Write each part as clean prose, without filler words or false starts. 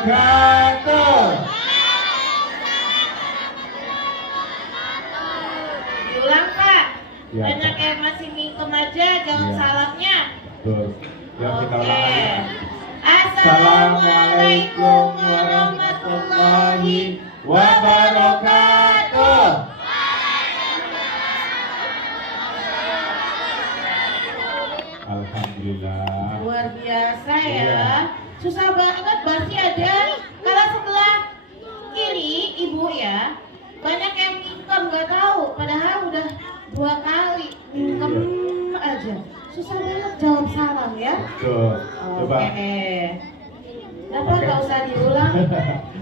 wabarakatuh. Diulang Pak. Ya, Banyak yang masih mingkem aja jawab ya. salamnya. Betul. Ya, kita ulang Oke. lagi. Assalamualaikum warahmatullahi wabarakatuh. Alhamdulillah. Luar biasa ya. Iya. Susah banget pasti ada. Kalau sebelah kiri ibu ya, banyak yang mingkem nggak tahu. Padahal udah 2 kali mingkem aja. Susah banget jawab salam ya. Betul. Coba. Oke. Kenapa Oke. nggak usah diulang?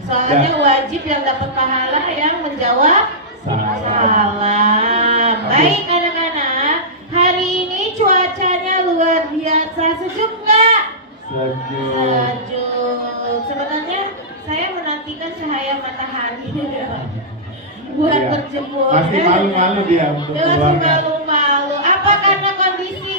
Soalnya wajib yang dapat pahala yang menjawab salam. Baik anak-anak, hari ini cuacanya luar biasa. Sejuk nggak? Sejuk. Sejuk. Sebenarnya saya menantikan cahaya matahari buat Iya. berjemur. Masih malu-malu dia untuk Masih keluarnya. malu-malu. Apa karena kondisi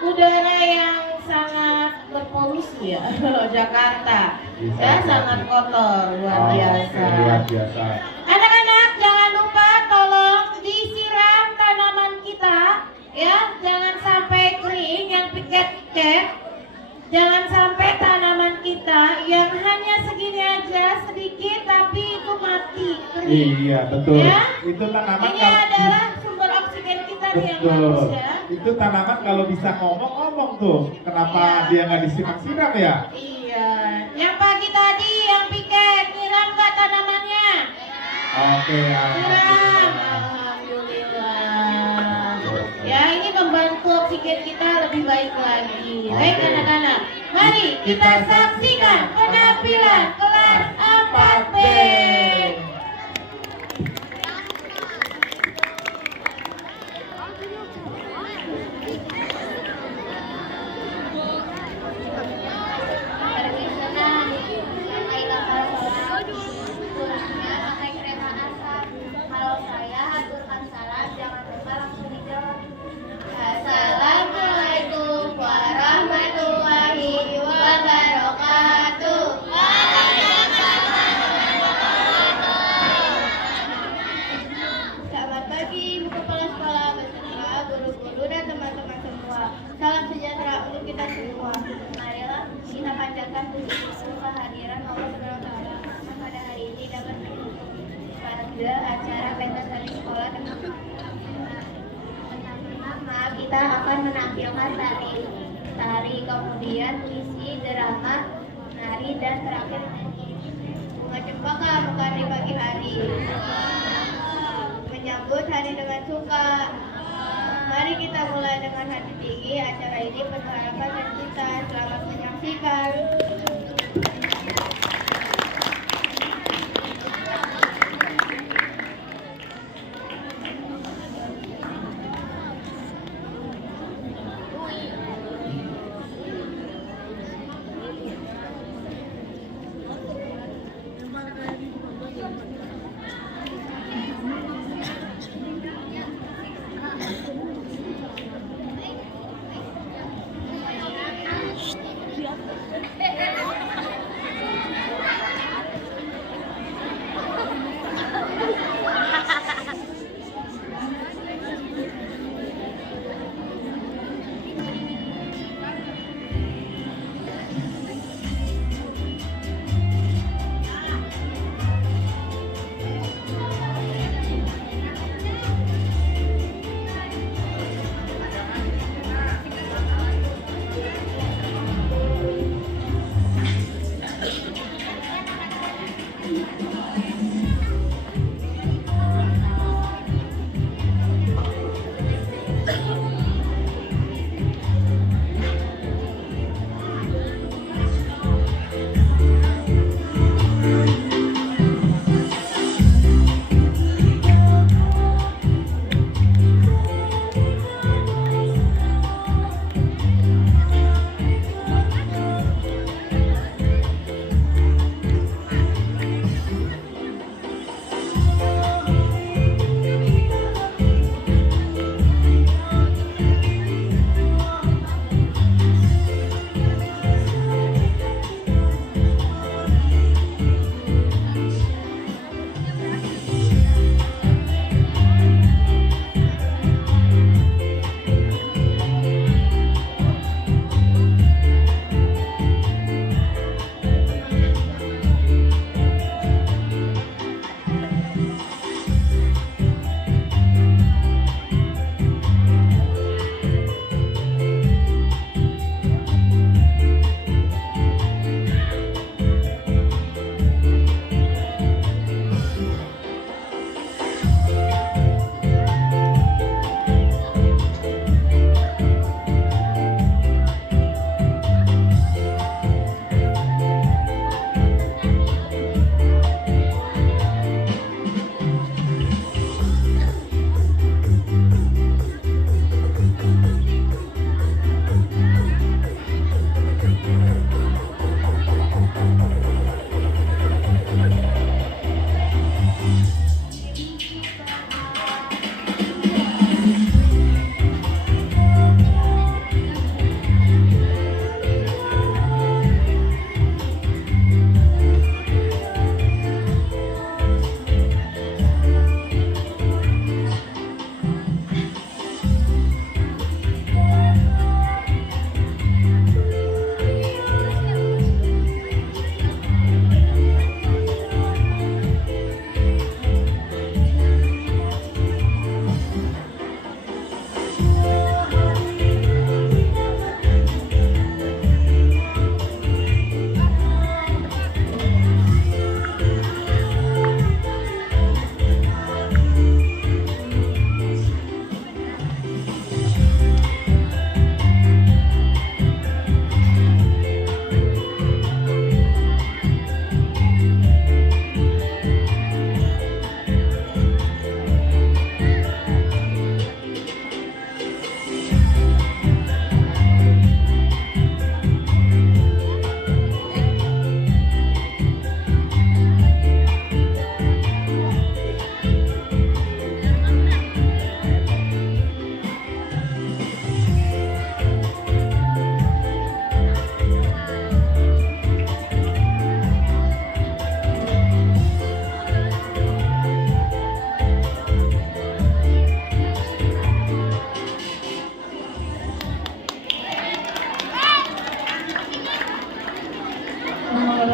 udara yang sangat berpolusi ya? Jakarta Bisa ya jadi. sangat kotor, luar Oh, biasa. oke, luar biasa. Anak-anak jangan lupa tolong disiram tanaman kita ya, jangan sampai kering yang piket cek. Jangan sampai tanaman kita yang hanya segini aja sedikit tapi itu mati kering. Iya, betul. Ya? Itu tanaman Ini kalau adalah sumber oksigen kita nih yang betul. bagus ya. Itu tanaman kalau bisa ngomong tuh. Kenapa Iya. dia nggak disiram-siram ya? Iya. Yang pagi tadi yang piket nyiram nggak tanamannya? Oke, Siram. alhamdulillah. Alhamdulillah. Ya ini membantu oksigen kita lebih baik lagi. Baik Oke. anak-anak, mari kita saksikan penampilan kelas 4B. Assalamualaikum warahmatullahi wabarakatuh. Selamat pagi Ibu Kepala Sekolah beserta guru-guru dan teman-teman semua. Salam sejahtera untuk kita semua. Marilah kita panjatkan puji syukur kehadiran Allah Subhanahu wa Ta'ala pada hari ini dapat pada acara pentas hari sekolah dengan pertama kita akan menampilkan tari, kemudian puisi, drama, nari, dan terakhir bunga cempaka mekar di pagi hari. Menyambut hari dengan suka. Mari kita mulai dengan hati tinggi. Acara ini penuh harapan dan cinta. Selamat menyaksikan.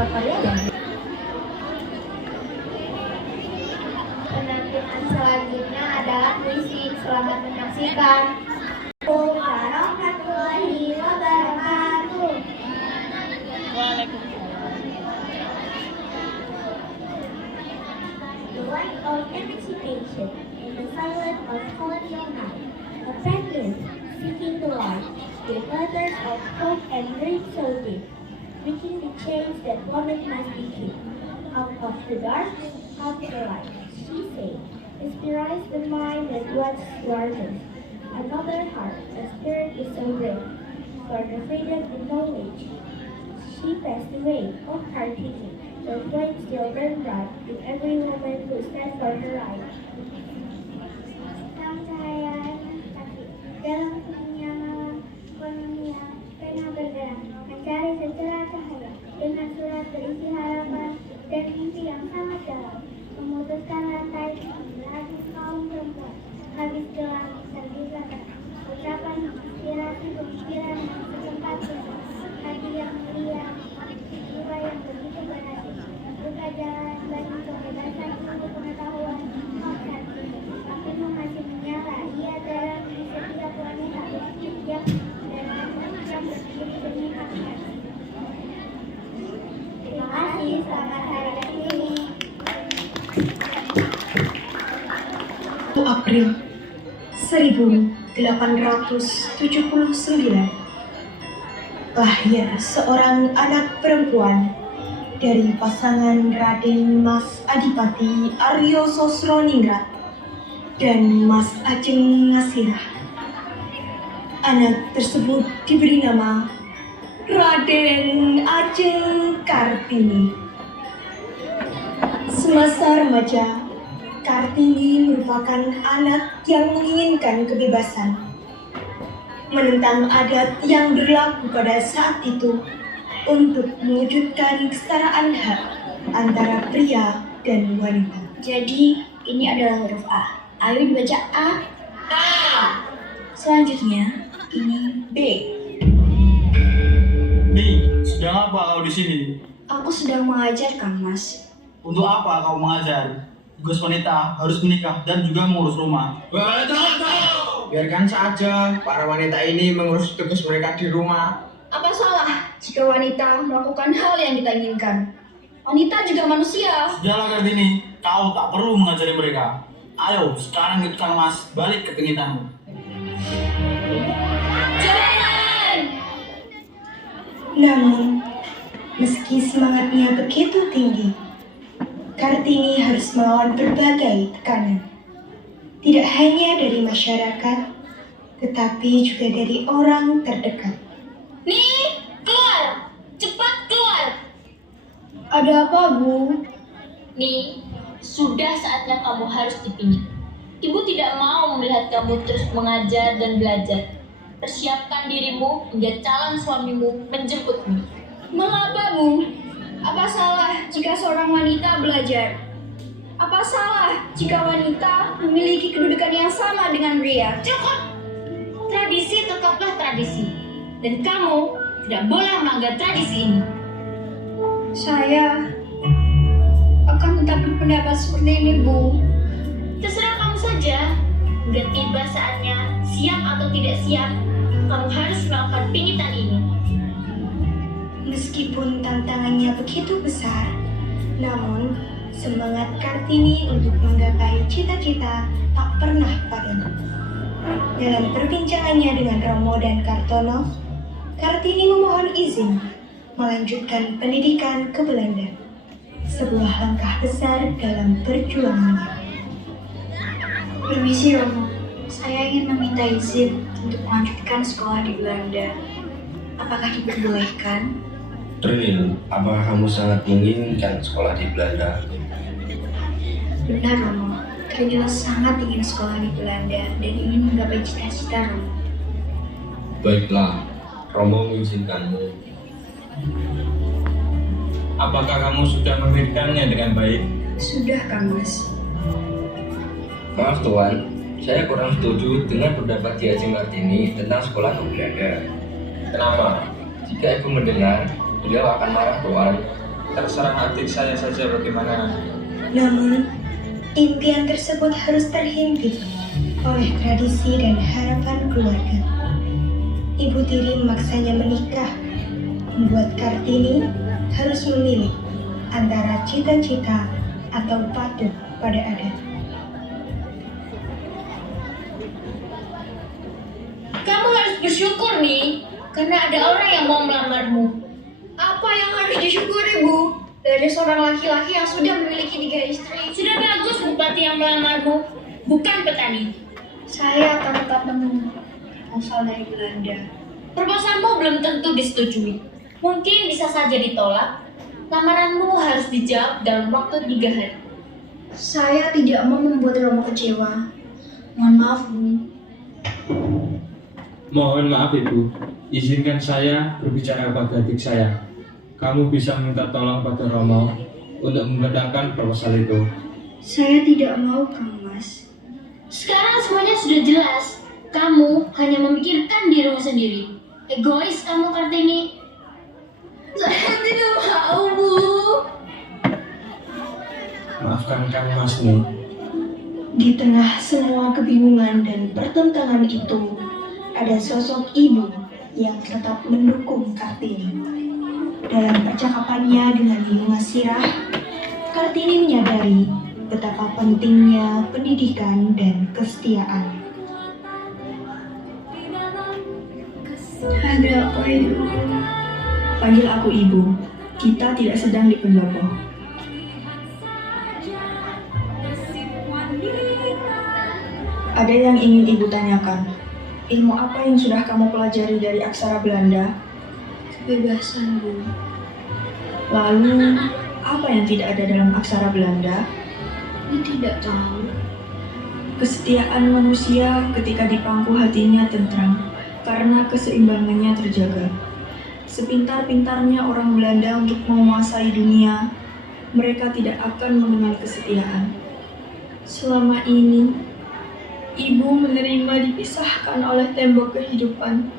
karya-karya. Penampilan selanjutnya adalah puisi. Selamat menyaksikan. Warahmatullahi wabarakatuh. The light of emancipation in the silence of colonial night. Apprentice seeking the light, with letters of hope and dreams so deep, breaking the chains that woman must be kept. Out of the dark, out the light, she said, inspires the mind that wants darkness. Another heart, a spirit is so brave, for the freedom and knowledge. She passed away, oh Kartini, her flame still burns bright in every woman who stands for her right. Dalam cahaya dalam sunyinya malam, kolonial tengah bergerak, mencari secerah cahaya dengan surat berisi harapan dan mimpi yang sangat dalam. Memutuskan rantai lagi kaum perempuan, habis gelap terbit gelap. Ucapan inspirasi pemikiran yang setempat tinggal, hati yang mulia, jiwa yang begitu berhati. Buka jalan bagi kebebasan untuk pengetahuan. Apimu masih menyala, ia terang di setiap wanita yang dan yang berdiri demi hak-hak. Terima kasih, selamat hari Kartini. April 1879 lahir seorang anak perempuan dari pasangan Raden Mas Adipati Aryo Sosroningrat dan Mas Ajeng Ngasirah. Anak tersebut diberi nama Raden Ajeng Kartini. Semasa remaja, Kartini merupakan anak yang menginginkan kebebasan, menentang adat yang berlaku pada saat itu untuk mewujudkan kesetaraan hak antara pria dan wanita. Jadi, ini adalah huruf A. Ayo dibaca A. A. Selanjutnya, ini B. Nih, sedang apa kau di sini? Aku sedang mengajar, Kang Mas. Untuk apa kau mengajar? Tugas wanita harus menikah dan juga mengurus rumah. Betul. Biarkan saja para wanita ini mengurus tugas mereka di rumah. Apa salah jika wanita melakukan hal yang kita inginkan? Wanita juga manusia. Sudahlah Kartini, kau tak perlu mengajari mereka. Ayo, sekarang ikut Kang Mas, balik ke pingitanmu. Jangan! Namun, meski semangatnya begitu tinggi, Kartini harus melawan berbagai tekanan. Tidak hanya dari masyarakat, tetapi juga dari orang terdekat. Nih, keluar! Cepat keluar! Ada apa, Bu? Nih, sudah saatnya kamu harus dipingit. Ibu tidak mau melihat kamu terus mengajar dan belajar. Persiapkan dirimu hingga calon suamimu menjemputmu. Mengapa, Bu? Apa salah jika seorang wanita belajar? Apa salah jika wanita memiliki kedudukan yang sama dengan pria? Cukup! Tradisi tetaplah tradisi. Dan kamu tidak boleh melanggar tradisi ini. Saya akan tetap berpendapat seperti ini, Bu. Terserah kamu saja. Hingga tiba saatnya, siap atau tidak siap, kamu harus melakukan pingitan ini. Meskipun tantangannya begitu besar, namun semangat Kartini untuk menggapai cita-cita tak pernah padam. Dalam perbincangannya dengan Romo dan Kartono, Kartini memohon izin melanjutkan pendidikan ke Belanda. Sebuah langkah besar dalam perjuangannya. Permisi Romo, saya ingin meminta izin untuk melanjutkan sekolah di Belanda. Apakah diperbolehkan? Tril, apakah kamu sangat menginginkan sekolah di Belanda? Benar Romo, Tril sangat ingin sekolah di Belanda dan ingin menggapai cita-cita Romo. Baiklah, Romo mengizinkanmu. Apakah kamu sudah memikirkannya dengan baik? Sudah Kang Mas. Maaf Tuan, saya kurang setuju dengan pendapat Ki Ajeng Kartini tentang sekolah ke Belanda. Kenapa? Jika Ibu mendengar, beliau akan marah Tuan. terserah adik saya saja bagaimana. Namun, impian tersebut harus terhimpit oleh tradisi dan harapan keluarga. Ibu tiri memaksanya menikah, membuat Kartini harus memilih antara cita-cita atau patuh pada adat. Kamu harus bersyukur nih, karena ada orang yang mau melamarmu. Apa yang harus disyukuri, Bu? Dari seorang laki-laki yang sudah memiliki 3 istri. Sudah bagus bupati yang melamarmu, bukan petani. Saya akan tetap menunggu. Asal dari Belanda. Proposalmu belum tentu disetujui. Mungkin bisa saja ditolak. Lamaranmu harus dijawab dalam waktu 3 hari. Saya tidak mau membuat Romo kecewa. Mohon maaf, Bu. Mohon maaf Ibu, izinkan saya berbicara pada adik saya. Kamu bisa minta tolong pada Romo untuk membatalkan proposal itu. Saya tidak mau, Kang Mas. Sekarang semuanya sudah jelas. Kamu hanya memikirkan dirimu sendiri. Egois kamu, Kartini. Saya tidak mau, Bu. Maafkan Kang Mas nih. Di tengah semua kebingungan dan pertentangan itu, ada sosok ibu yang tetap mendukung Kartini. Dalam percakapannya dengan Ibu Ngasirah, Kartini menyadari betapa pentingnya pendidikan dan kesetiaan. Ada apa itu? Panggil aku Ibu, kita tidak sedang di pendopo. Ada yang ingin Ibu tanyakan. Ilmu apa yang sudah kamu pelajari dari aksara Belanda? Kebebasan, Bu. Lalu, apa yang tidak ada dalam aksara Belanda? Ini tidak tahu. Kesetiaan manusia ketika dipangku hatinya tentram, karena keseimbangannya terjaga. Sepintar-pintarnya orang Belanda untuk menguasai dunia, mereka tidak akan mengenal kesetiaan. Selama ini, Ibu menerima dipisahkan oleh tembok kehidupan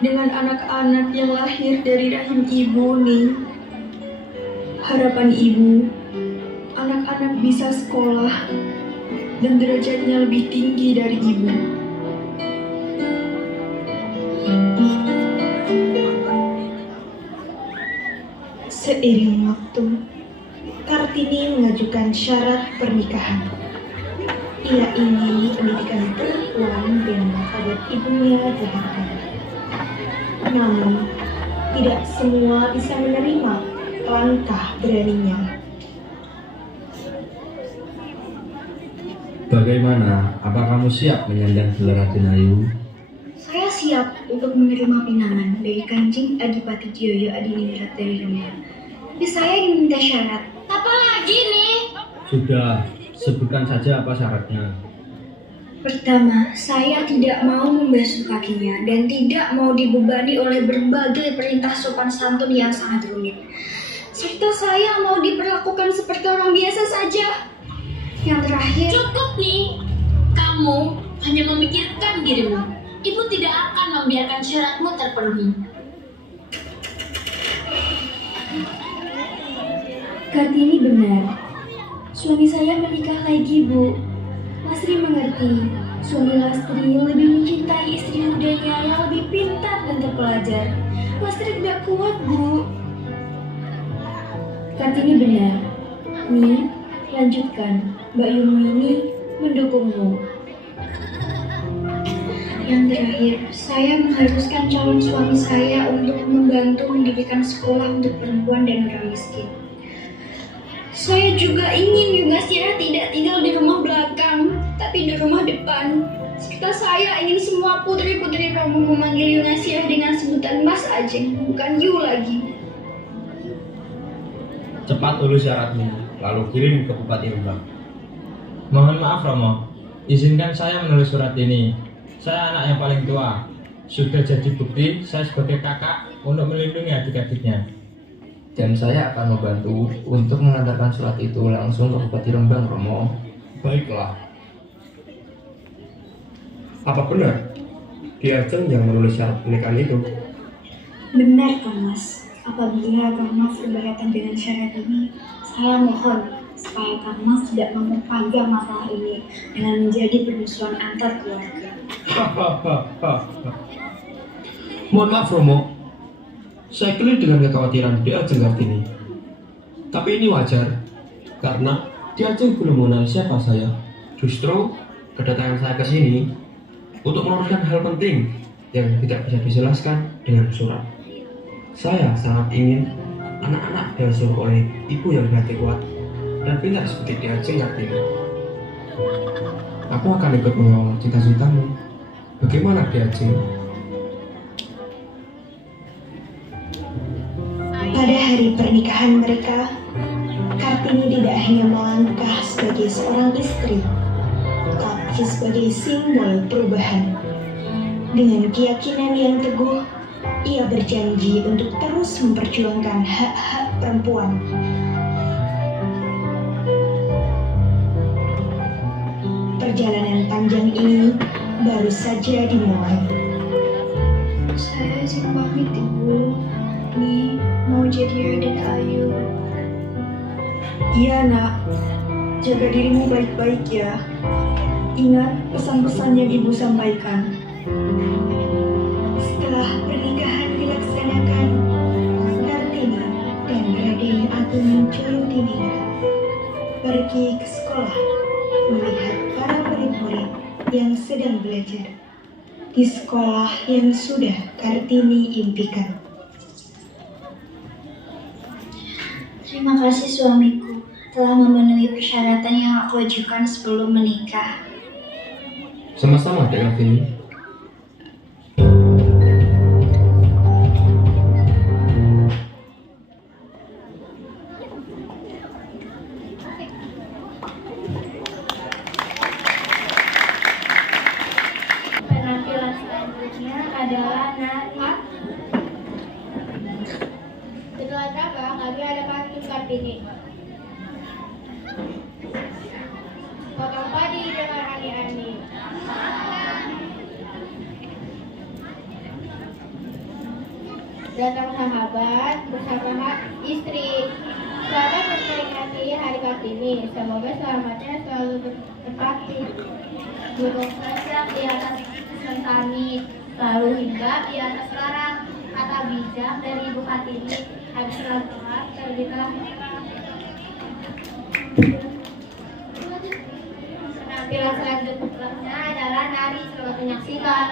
dengan anak-anak yang lahir dari rahim Ibu nih. Harapan Ibu, anak-anak bisa sekolah dan derajatnya lebih tinggi dari Ibu. Seiring waktu, Kartini mengajukan syarat pernikahan. Ia ingin pendidikan perempuan dan adat ibunya dihargai. Namun, tidak semua bisa menerima langkah beraninya. Bagaimana? Apa kamu siap menyandang gelar Raden Ayu? Saya siap untuk menerima pinangan dari Kanjeng Adipati Djoyo Adiningrat dari Rembang. Tapi saya ingin minta syarat. Apa lagi nih? Sudah, sebutkan saja apa syaratnya. Pertama, saya tidak mau membasuh kakinya dan tidak mau dibebani oleh berbagai perintah sopan santun yang sangat rumit. Serta saya mau diperlakukan seperti orang biasa saja. Yang terakhir, Cukup nih. Kamu hanya memikirkan dirimu. Ibu tidak akan membiarkan syaratmu terpenuhi. Kartini benar. Suami saya menikah lagi, Bu. Lastri mengerti. Suami Lastri lebih mencintai istri mudanya yang lebih pintar dan terpelajar. Lastri tidak kuat, Bu. Kartini benar. Nih, lanjutkan. Mbak Yumi ini mendukungmu. Yang terakhir, saya mengharuskan calon suami saya untuk membantu mendirikan sekolah untuk perempuan dan orang miskin. Saya juga ingin Yungasira tidak tinggal di rumah belakang, tapi di rumah depan. Serta saya ingin semua putri-putri Romo memanggil Yungasira dengan sebutan Mas Ajeng, bukan Yu lagi. Cepat tulis syaratmu, lalu kirim ke Bupati Rembang. Mohon maaf Romo, izinkan saya menulis surat ini. Saya anak yang paling tua. Sudah jadi bukti saya sebagai kakak untuk melindungi adik-adiknya. Dan saya akan membantu untuk mengantarkan surat itu langsung ke Bupati Rembang, Romo. Baiklah. Apa benar? Ki Ajeng yang menulis syarat pernikahan itu? Benar, Kang Mas. Apabila Kang Mas keberatan dengan syarat ini, saya mohon supaya Kang Mas tidak memperpanjang masalah ini dengan menjadi permusuhan antar keluarga. Mohon maaf Romo, saya keliru dengan kekhawatiran Di Ajeng Kartini. Tapi ini wajar, karena Di Ajeng belum mengenal siapa saya. Justru kedatangan saya ke sini untuk meluruskan hal penting yang tidak bisa dijelaskan dengan surat. Saya sangat ingin anak-anak diasuh oleh ibu yang berhati kuat dan pintar seperti Di Ajeng Kartini. Aku akan ikut mengawal cita-citamu. Bagaimana Di Ajeng? Pada hari pernikahan mereka, Kartini tidak hanya melangkah sebagai seorang istri, tapi sebagai simbol perubahan. Dengan keyakinan yang teguh, ia berjanji untuk terus memperjuangkan hak-hak perempuan. Perjalanan panjang ini baru saja dimulai. Saya izin pamit Ibu. Nih, mau jadi Raden Ayu. Iya nak, jaga dirimu baik-baik ya. Ingat pesan-pesan yang ibu sampaikan. Setelah pernikahan dilaksanakan, Kartini dan Raden Agung Joyotiningrat pergi ke sekolah melihat para murid-murid yang sedang belajar di sekolah yang sudah Kartini impikan. Terima kasih suamiku telah memenuhi persyaratan yang aku ajukan sebelum menikah. Sama-sama Dek Kartini. Penampilan selanjutnya adalah nari. Setelah jaga, kami ada pantun Kartini. Potong padi dengan ani-ani. Datang sahabat bersama istri. Selamat memperingati Hari Kartini. Semoga selamatnya selalu terpati. Gunung Sajak di atas Sentani, lalu hingga di atas karang. Kata bijak dari Ibu Kartini. Habis sholat terbitlah. Penampilan selanjutnya adalah nari. Selamat menyaksikan.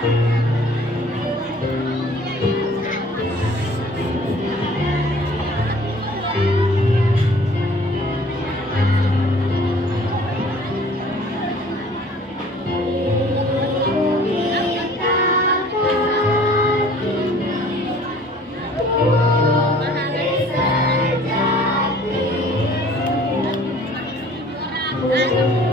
Thank you.